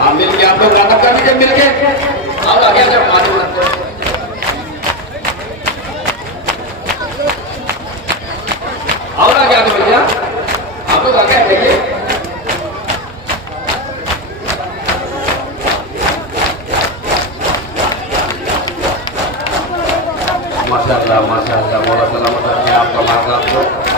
हाँ मिल के आप लोग नाटक कर दीजिए मिल के और आगे अगर मालूम लगते और आगे आगे भैया आप लोग आगे आइए माशाअल्लाह माशाअल्लाह मौला सलामत रखे आपका मार्ग आपको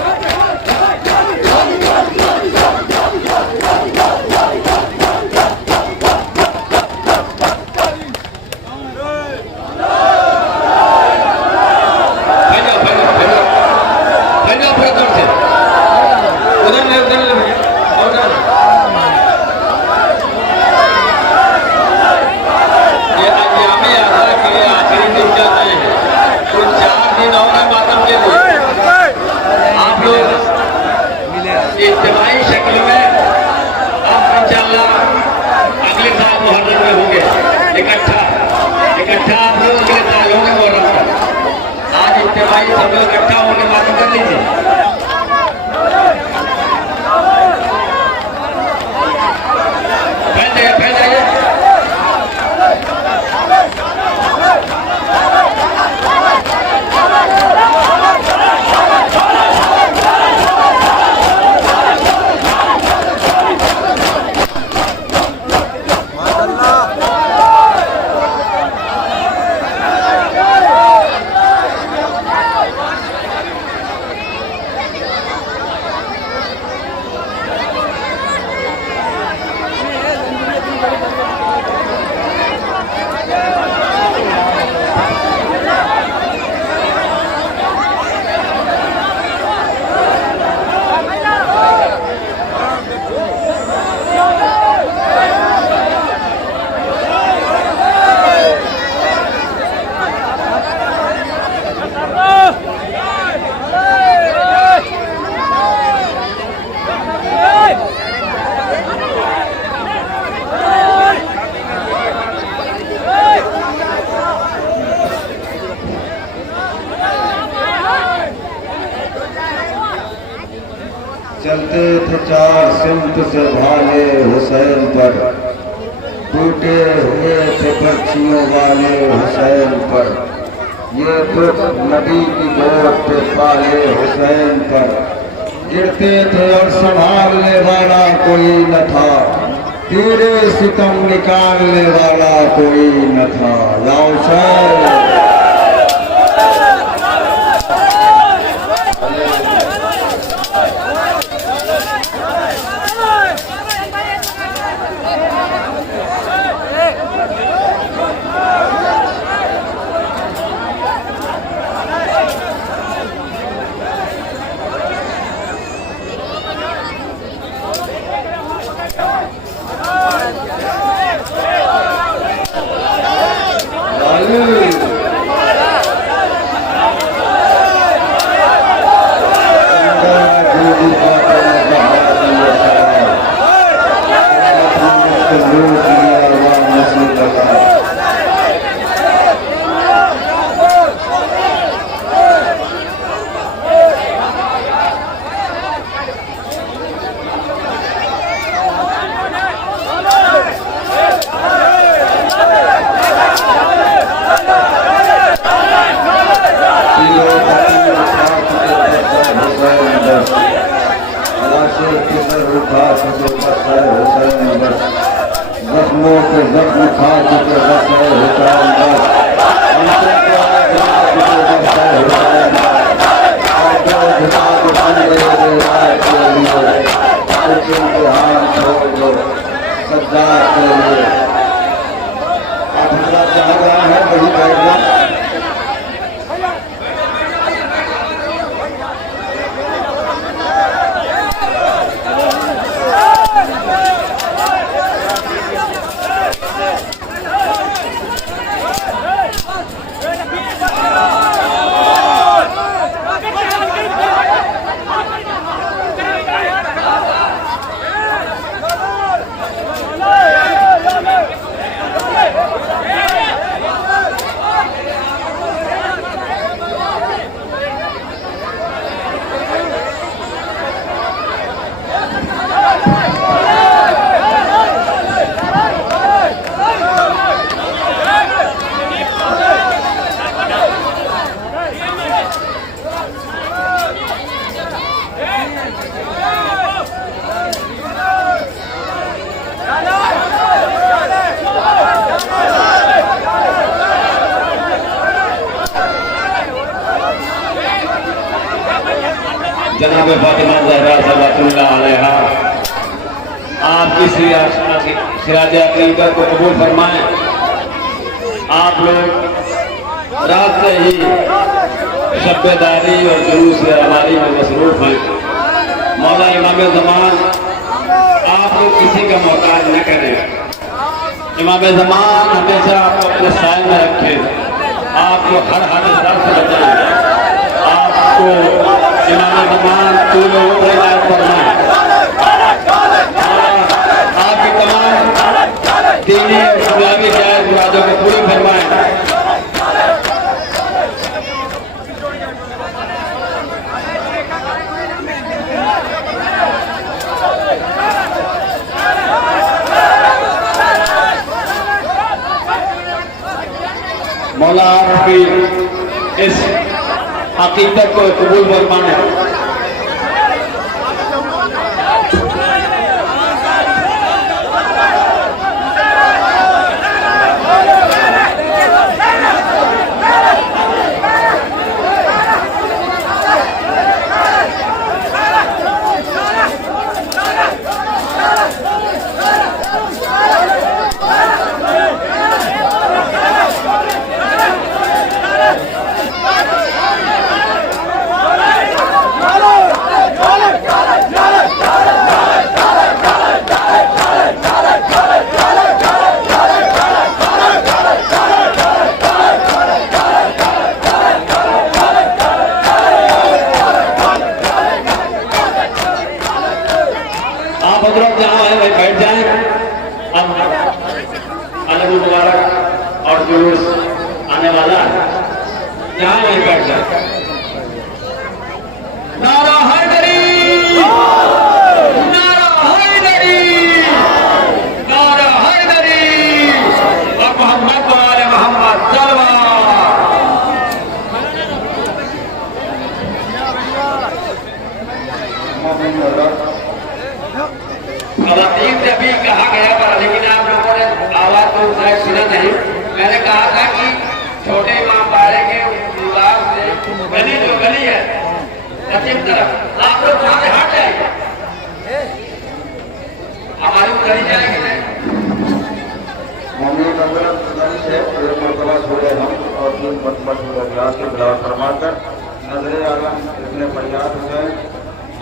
इज्तिमाई शक्ल में अब इंशाअल्लाह अगले साल मुहर्रम में होंगे इकट्ठा आप लोग अगले साल होंगे मुहर्रम में आज इज्तिमाई सब लोग इकट्ठा होकर बातें कर लीजिए फैल जाइए चलते थे चार सिमत से भाले हुसैन पर टूटे हुए थे पर्चियों वाले हुसैन पर ये दुख नबी की गोद पे पाले हुसैन पर गिरते थे और संभालने वाला कोई न था तेरे सितम निकालने वाला कोई न था या हुसैन दस अलाशे किसर उठा चुके बस है हुसैन बस जख्मों पे जख्म खा चुके बस है हुसैन बस हमसे क्या गिरा चुके बस है हुसैन बस और जो घुसा को बन गए रात के लिए कुछ इम्तिहान छोड़ दो सज्जाद के लिए आप हजरात जहाँ जहाँ है वही बैठ जाए। जनाब फातिमा ज़हरा सल्लल्लाहु अलैहा आपकी सिराज अक़ीदत को कबूल फरमाएं। आप लोग रात से ही शब्बेदारी और जुलूस रवानी में मसरूफ हैं। मौला इमाम ज़मान आपको किसी का मोहताज न करें। इमाम ज़मान हमेशा आपको अपने साए में रखें, आपको हर दर्द से बचाएं, आपको इमाम ज़मान तूल उम्र इनायत फरमाएं। आपकी तमाम दीनी और इस्लामी जायज़ मुरादों को पूरी फरमाएं। मौला आपकी इस अक़ीदत को कबूल फरमाएं। आप हजरत जहाँ है वही बैठ जाएं। अब अलग मुबारक और जुलूस आने वाला है, जहाँ वही बैठ जाए। नारा हैदरी, नारा हैदरी, नारा हैदरी और मोहम्मद वाले मोहम्मद जलवा। खवातीन से भी कहा गया था, लेकिन आप लोगों ने आवाज तो शायद सुना नहीं। मैंने कहा था कि छोटे इमाम बाड़े के दीवार से गली जो गली है पश्चिम तरफ, आप लोग वहां से हट जाएंगे, हमारी गली जाएगी नहीं। मम्मी मंगल से एक मरतबा छोड़े हम और 3 मरतबा छोड़े ग्लास के बिलाव फरमाकर नजर आलम इतने फरियाद हुसैन,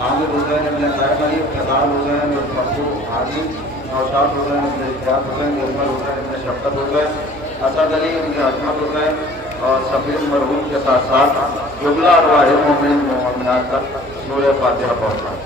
आमिर हुसैन इब्न ज़ैनब, फज़ाल हुसैन इब्न मसूद हादी, नौशाद हुसैन इब्न इख्तियार हुसैन, निर्मल हुसैन इब्न शफ़क़त हुसैन, असद अली इब्न अहमद हुसैन और सफ़ीर मरहूम के साथ साथ जुमला और वाहिद मोमिन मोमिनात तक सूरह फातिहा पहुँचा।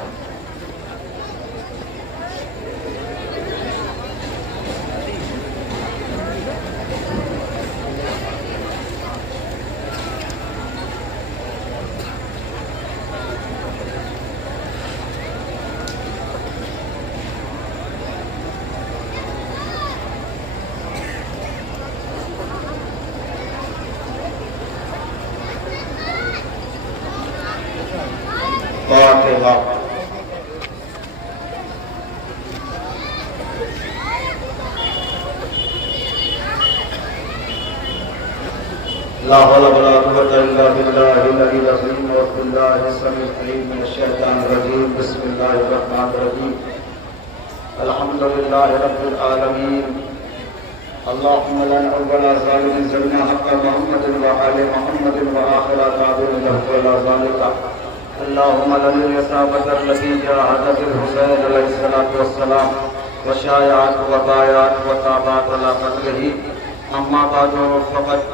फातिहा। ला हौला वला कुव्वता इल्ला बिल्लाहिल अलील अज़ीम व बिल्लाहि समीउल अलीम मिनश शैतानिर रजीम। बिस्मिल्लाहिर रहमानिर रहीम। अल्हम्दुलिल्लाहि रब्बिल आलमीन। अल्लाहुम्मा ला नअवला ज़ालिमिन ज़लना हक़्क़ मुहम्मदिन व आलि मुहम्मदिन व आखिरा ताबिन लहु व ला ज़ालिका। अल्लाहुम्मा ललिल इसाबत लती जाहदत हुसैन अलैहिस्सलातु वस्सलाम व शायात व बायात व ताबात अला क़द्रिही। अम्मा बादु फ़क़त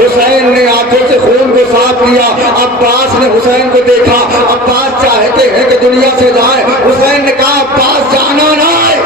हुसैन ने आंखों से खून को साफ किया। अब्बास ने हुसैन को देखा। अब्बास चाहते हैं कि दुनिया से जाए। हुसैन ने कहा अब्बास जाना नहीं,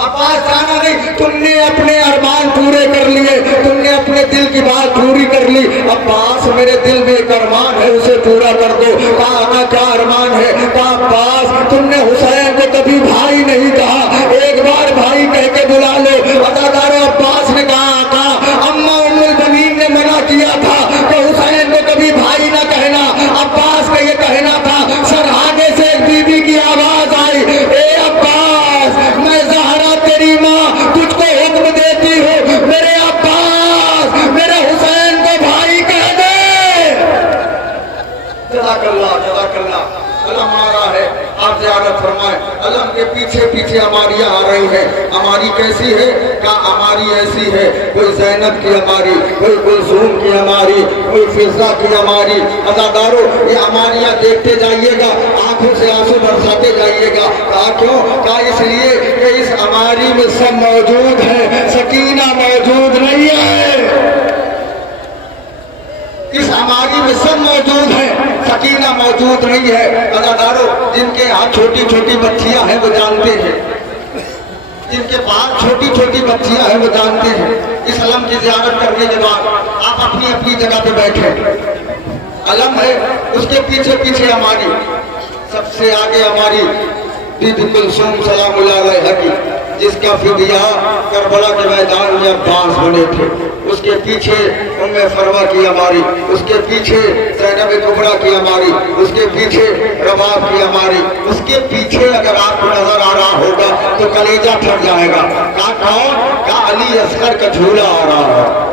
अब्बास जाना नहीं, तुमने अपने अरमान पूरे कर लिए, तुमने अपने दिल की बात पूरी कर ली। अब्बास मेरे दिल में एक अरमान है, उसे पूरा कर दो। कहा आका क्या अरमान है? कहा अब्बास तुमने हुसैन को कभी भाई नहीं कहा, एक बार भाई कह के बुला लो। अदादारो अब्बास ने कहा आका अम्मा उम्मुल बनीन ने मना किया था कि हुसैन को कभी भाई ना कहना। अब्बास का ये कहना था। सरहाने से एक बीबी की आवाज आई, ए अब्बास मैं ज़हरा तेरी माँ तुझको हुक्म देती हूँ, मेरे अब्बास मेरे हुसैन को भाई कह दे। जज़ाकल्लाह जज़ाकल्लाह। अल्लाह हमारा है, आप ज़ियारत फरमाए। अल्लाह के पीछे पीछे हमारियाँ आ रही है। हमारी कैसी है? क्या हमारी ऐसी है? कोई ज़ैनब की हमारी, कोई कुलसूम की हमारी, कोई फिजा की हमारी। अज़ादारों ये हमारियाँ देखते जाइएगा, आंखों से आंसू बरसाते जाइएगा। कहा क्यों? कहा इसलिए कि इस हमारी में सब मौजूद है, सकीना मौजूद नहीं है। इस हमारी में सब मौजूद है, सकीना मौजूद नहीं है। अदादारों जिनके यहाँ छोटी छोटी बच्चियां हैं वो जानते हैं, जिनके पास छोटी छोटी बच्चियां हैं वो जानते हैं। इस अलम की ज़ियारत करने के बाद आप अपनी अपनी जगह पे बैठे, अलम है उसके पीछे पीछे हमारी, सबसे आगे हमारी बीबी कुलसूम सलामुल्लाह अलैहा की, जिसका फिदिया करबला के मैदान में अब्बास बने थे। उसके पीछे उम्मे फरवा की हमारी, उसके पीछे ज़ैनब कुबरा की हमारी, उसके पीछे रबाब की हमारी, उसके पीछे अगर आपको नजर आ रहा होगा तो कलेजा फट जाएगा। कहा कौन? कहा अली असगर का झूला आ रहा है।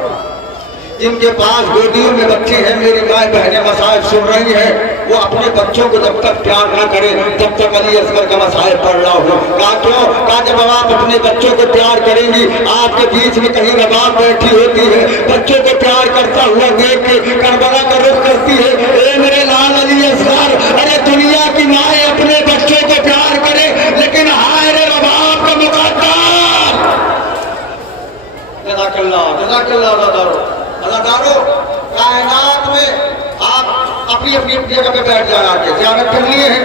जिनके पास गोदियों में बच्चे हैं, मेरी माए बहनें मसाइब सुन रही हैं, वो अपने बच्चों को जब तक प्यार ना करें तब तक अली असगर का मसाइब पढ़ रहा हो। कहा क्यों? कहा जब आप अपने बच्चों को प्यार करेंगी, आपके बीच में कहीं रबाब बैठी होती है, बच्चों को प्यार करता हुआ देख के करबला का रुख करती है, ए मेरे लाल अली असगर, अरे दुनिया की माए अपने बच्चों को प्यार करे, लेकिन हाय रे रबाब का मुकद्दर। जज़ाकल्लाह जज़ाकल्लाह। अज़ादारों कायनात में आप अपनी अपनी जगह पे बैठ जाना, ज़ियारत कर लिए है,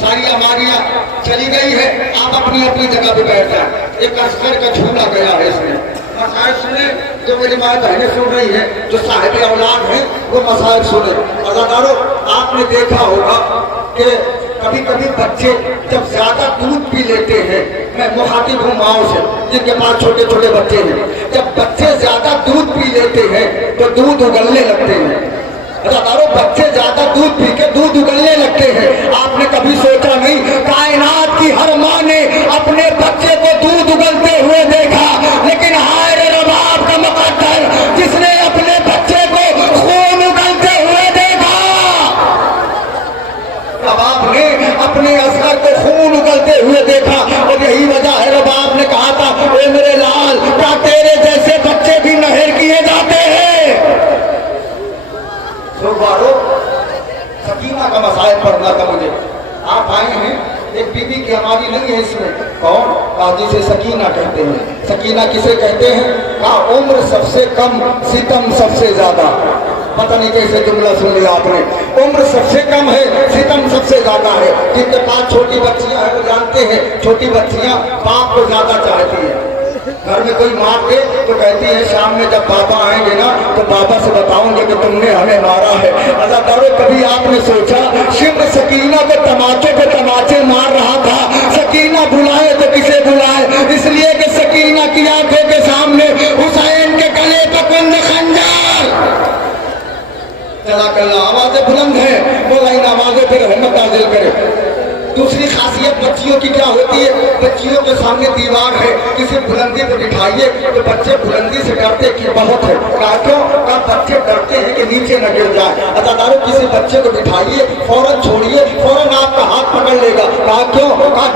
सारी हमारियाँ चली गई है, आप अपनी अपनी जगह पे बैठ जाए। एक असगर का झूला गया है इसमें, मसाइब सुने जो मेरी माँ बहनें सुन रही है, जो साहिब औलाद है वो मसाइब सुने। अज़ादारों आपने देखा होगा कि कभी कभी बच्चे जब ज्यादा दूध पी लेते हैं, मैं मुखातिब हूँ माओ से जिनके पास छोटे छोटे बच्चे हैं, जब बच्चे ज्यादा दूध पी लेते हैं तो दूध उगलने लगते हैं। अज़ादारों बच्चे ज्यादा दूध पी के दूध उगलने लगते हैं। आपने कभी सोचा नहीं, कायनात की हर माँ ने अपने बच्चे को दूध उगलते हुए देखा, लेकिन हाय रे रबाब का मुकद्दर जिसने अपने बच्चे को खून उगलते हुए देखा। रबाब ने अपने असगर को खून उगलते हुए देखा, और यही वजह है रबाब ने कहा था, ए मेरे लाल क्या तेरे जैसे बच्चे भी नहर किए जाते हैं। सकीना का मसाइब पढ़ना था मुझे। आप आए हैं, एक बीबी की हमारी नहीं है इसमें, कौन? काजी से सकीना कहते हैं। सकीना किसे कहते हैं? कहा उम्र सबसे कम, सितम सबसे ज्यादा। पता नहीं कैसे जुमला सुन लिया आपने। उम्र सबसे कम है, सितम सबसे ज्यादा है। जिनके पास छोटी बच्चियां हैं वो जानते हैं, छोटी बच्चियां बाप को ज्यादा चाहती है। घर में कोई मार दे तो कहती है शाम में जब पापा आएंगे ना तो पापा से बताऊंगे कि तुमने हमें मारा है। अज़ादारों कभी आपने सोचा शिम्र सकीना को तमाचे पे तमाचे मार रहा था, सकीना बुलाए तो किसे बुलाए? इसलिए कि सकीना की आंखों के सामने हुसैन के गले पर कुंद खंजर। जज़ाकल्लाह। आवाजें बुलंद है, मौला इन आवाजों पर रहमत नाज़िल करे। दूसरी खासियत बच्चियों की क्या होती है? बच्चियों के सामने दीवार है, किसी बुलंदी पर बिठाइए तो बच्चे बुलंदी से डरते कि बहुत है। कहा क्यों? कहा बच्चे डरते हैं कि नीचे न गिर जाए। अज़ादारों किसी बच्चे को बिठाइए, फौरन छोड़िए, फौरन आपका हाथ पकड़ लेगा। कहा क्यों? कहा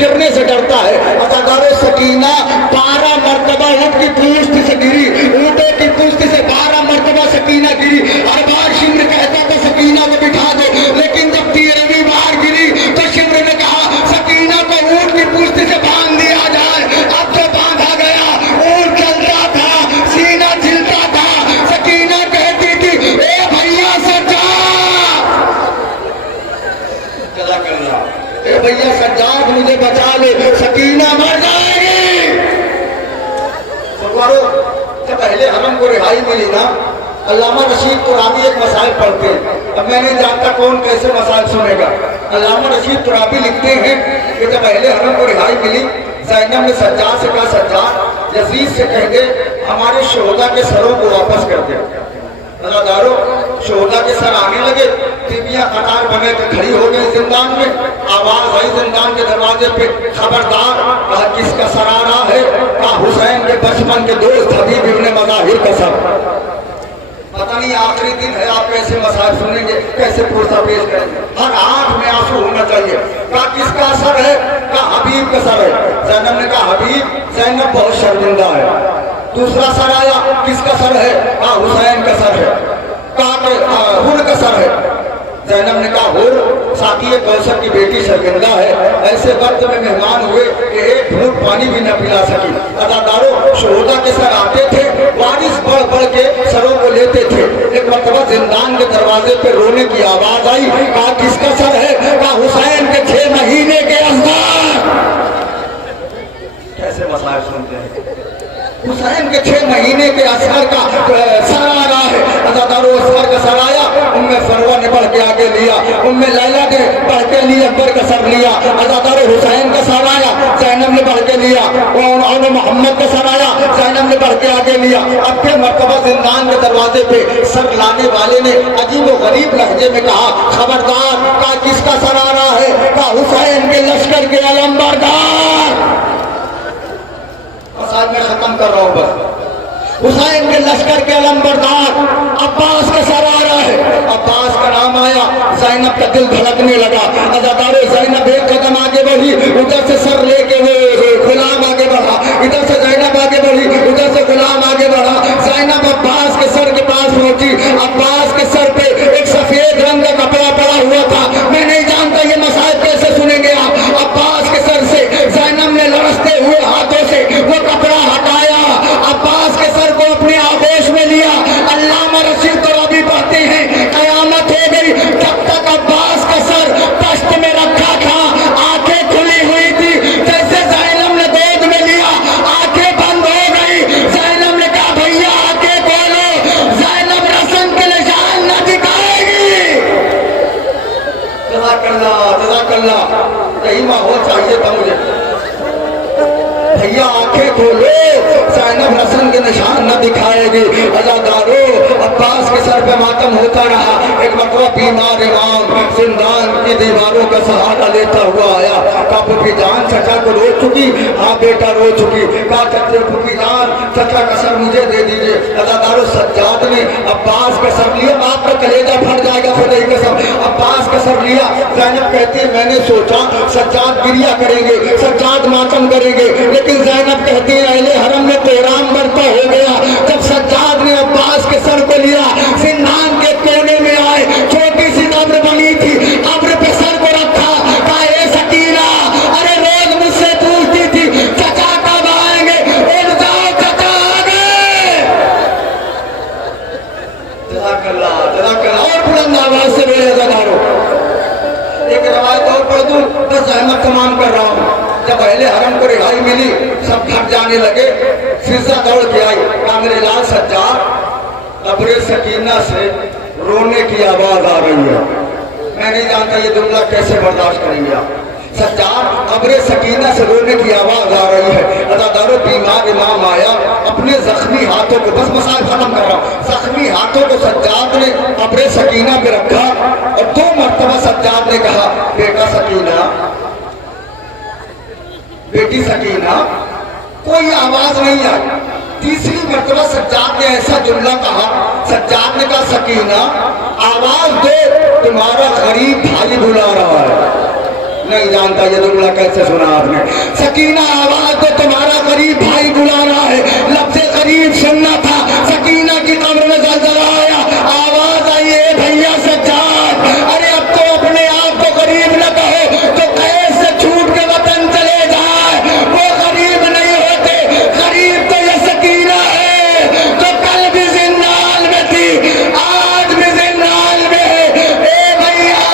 गिरने से डरता है। अज़ादारों सकीना 12 मरतबा ऊँट की पूंछ से गिरी, ऊँटों की पूंछ से 12 मरतबा सकीना गिरी। हर बार शिम्र कहता था सकीना को बिठा दो, लेकिन जब 13वीं बार गिरी तो शिम्र ने कहा सकीना को ऊँट की पूंछ से बांध दिया जाए। अब जो बांधा गया, ऊँट चलता था, सीना पहले हरम को रिहाई मिली ना, अल्लामा रशीद तुराबी एक मसाइल पढ़ते हैं। अब मैं नहीं जानता कौन कैसे मसाइल सुनेगा। अल्लामा रशीद तुराबी लिखते हैं कि जब पहले हरम को रिहाई मिली, ज़ैनब ने सज्जाद से कहा, सज्जाद यजीद से कह दे हमारे शोहदा के सरों को वापस कर दे। अज़ादारों, शोहदा के सर आने लगे, बीबियां कतार बने के खड़ी हो गई जिंदान में। आवाज आई जिंदान के दरवाजे पे, खबरदार। कहा किसका सर आ रहा है? कहा हुसैन के बचपन के दोस्त हबीब इब्ने मज़ाहिर का सर। पता नहीं आखिरी दिन है, आप कैसे मसाइल सुनेंगे, कैसे पुरसा पेश करेंगे। हर आंख में आंसू होना चाहिए। कहा किसका असर है? कहा हबीब का सर है। ज़ैनब ने कहा हबीब, ज़ैनब बहुत शर्मिंदा है। दूसरा सर आया, किसका सर है? कहा हुसैन का सर है। कहा हुर का सर है। ज़ैनब ने कहा हुर साकी कौसर की बेटी शर्मिंदा है। ऐसे वक्त में मेहमान हुए कि एक घूंट पानी भी न पिला सकी। अदादारों, शोहदा के सर आते थे, वारिस बढ़ बढ़ के सरों को लेते थे। एक मरतबा जिंदान के दरवाजे पे रोने की आवाज आई। कहा किसका सर है? कहा हुसैन के 6 महीने के असगार। कैसे मसाइल सुनते हैं। हुसैन के 6 महीने के असगर का सर आ रहा है। अदादारों, असगर का सर आया, उम्मे फरवा ने बढ़ के आगे लिया, उम्मे लैला ने बढ़ के लिए अकबर का सर लिया। अदादारों, हुसैन का सर आया, ज़ैनब ने बढ़ के लिया, और मोहम्मद का सर आया, ज़ैनब ने बढ़ के आगे लिया। अब फिर मरतबा जिंदान के दरवाजे पे सर लाने वाले ने अजीब व गरीब लहजे में कहा, खबरदार। कहा किसका सर आ रहा है? कहा हुसैन के लश्कर के अलंबरदार। मसाइल में खत्म कर रहा हूं बस। हुसैन के लश्कर के अलंबरदार अब्बास का सर आ रहा है। अब्बास का नाम आया, ज़ैनब का दिल धड़कने लगा। अज़ादारों, ज़ैनब एक कदम आगे बढ़ी, उधर से सर लेके वो गुलाम आगे बढ़ा, इधर से ज़ैनब आगे बढ़ी, उधर से गुलाम आगे बढ़ा। ज़ैनब अब्बास के सर के पास पहुंची। अब्बास के सर पे एक सफेद रंग का कपड़ा पड़ा हुआ था। मैं नहीं जानता ये मसाइल कैसे सुनेंगे आप। अब्बास के सर से ज़ैनब ने लड़ते हुए हाथों से वो कपड़ा हटाया, अब्बास के सर को अपने आदेश में लिया। अल्लामा रशीद तुराबी पढ़ते हैं, कयामत हो गई जब तक अब्बास का सर पश्त में रखा था, आंखें खुली हुई थी। जैसे ज़ैनब ने गोद में लिया, आंखें बंद हो गई। ज़ैनब ने कहा भैया आंखें खोलो, ज़ैनब रस्म के निशान न दिखाएगी। जज़ाकल्लाह, जज़ाकल्लाह। यही माहौल चाहिए था मुझे। भैया आंखें खोलो, ज़ैनब रस्म के निशान न दिखाएगी। अज़ादारों, अब्बास के सर पे मातम होता रहा। एक मरतबा बीमार इमाम जिंदान की दीवारों का सहारा लेता हुआ आया। कहा फूफी जान, चचा को रो चुकी? हाँ बेटा रो चुकी। कहा चचे फूफी जान, चचा का सर मुझे दे दीजिए। अज़ादारों, सज्जाद ने अब्बास का सर लिया। आपका कलेजा फट जाएगा खुदा की कसम। अब्बास का सर लिया। ज़ैनब कहती है मैंने सोचा सज्जाद गिरिया करेंगे, सज्जाद मातम करेंगे, लेकिन ज़ैनब कहती है अहले हरम में कोहराम बरपा हो गया। जब सज्जाद ने अब्बास के सर को लिया, जिंदान के कोने में आए, छोटी सी कब्र बनी थी, कब्र पे सर को रखा। कहा ए सकीना, अरे रोज मुझसे पूछती थी चचा कब आएंगे, उठ जाओ चचा आ गए। जज़ाकल्लाह, जज़ाकल्लाह। और बुलंद आवाज से बोले ज़ादारो। एक रवायत और पढ़ दूं, 10 अहमद तमाम कर रहा हूँ। जब अहले हरम को रिहाई मिली, सब थक जाने लगे। फिजा दौड़ के आई। कहा मेरे लाल सज्जाद, कब्र सकीना से रोने की आवाज आ रही है। मैं नहीं जानता ये जुमला कैसे बर्दाश्त करेंगे आप। सज्जाद, कब्र सकीना से रोने की आवाज आ रही है। अज़ादारों, बीमार इमाम आया, अपने जख्मी हाथों को, बस मसाइल खत्म कर रहा हूँ, जख्मी हाथों को सज्जाद ने कब्र सकीना पे रखा और 2 मरतबा सज्जाद ने कहा बेटा सकीना, बेटी सकीना। कोई आवाज नहीं आई। तीसरी मरतबा सज्जाद ने ऐसा जुमला कहा। सज्जाद ने कहा सकीना आवाज दो, तुम्हारा गरीब भाई बुला रहा है। नहीं जानता ये जुमला कैसे सुना आपने। सकीना आवाज दो, तुम्हारा गरीब भाई बुला रहा है। लफ्ज़े गरीब सुनना था। सकीना की कब्र में ज़लज़ला आया, आवाज आई है भैया सज्जाद, अरे अब तो अपने आप को गरीब न कहो तो कैद से छूट के वतन चले जाए। वो गरीब नहीं होते, गरीब तो ये सकीना है जो कल भी जिंदान में थी, आज भी जिंदान में है। ए भैया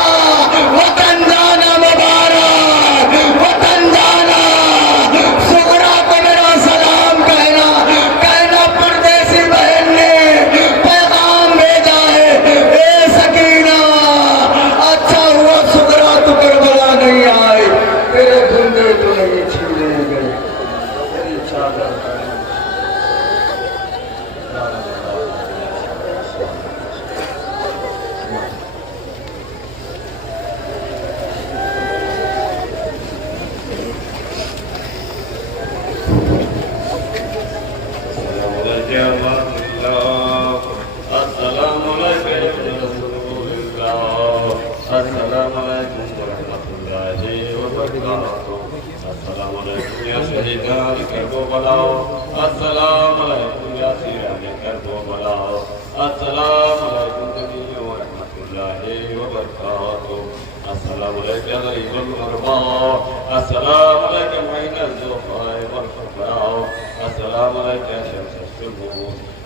वतन जाना मुबारक, वतन जाना। सुगरा को मेरा सलाम कहना, कहना पड़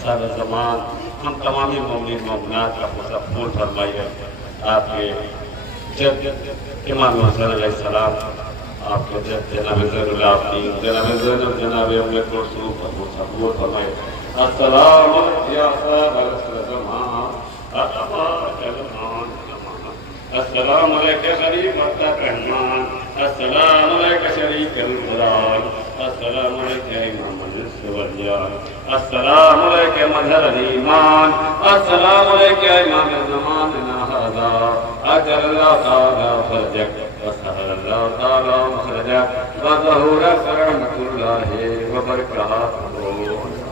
साहब ज़मान हम तमाम मोमिन मोमिनात का कबूल फरमाइए। आपके जब इमाम हुसैन अलैहिस्सलाम आपके जब जनाब ज़ैनुल आबिदीन जनाब ज़ैनुल जनाब उम्मे कुलसूम पर कबूल फरमाइए। अस्सलाम या साहब ज़मान अस्सलाम अलैका गरीब रहमान अस्सलाम अलैका शरीक अल-ज़लाल अस्सलाम अलैका इमाम अल-वलियान अस्सलाम अलैका मज़हर अल-ईमान अस्सलाम अलैका इमाम ज़मानिना हाज़ा अजल्लाहु तआला फरजक व सल्लल्लाहु तआला मखरजक व ज़हूरक रहमतुल्लाहि व बरकातुहू।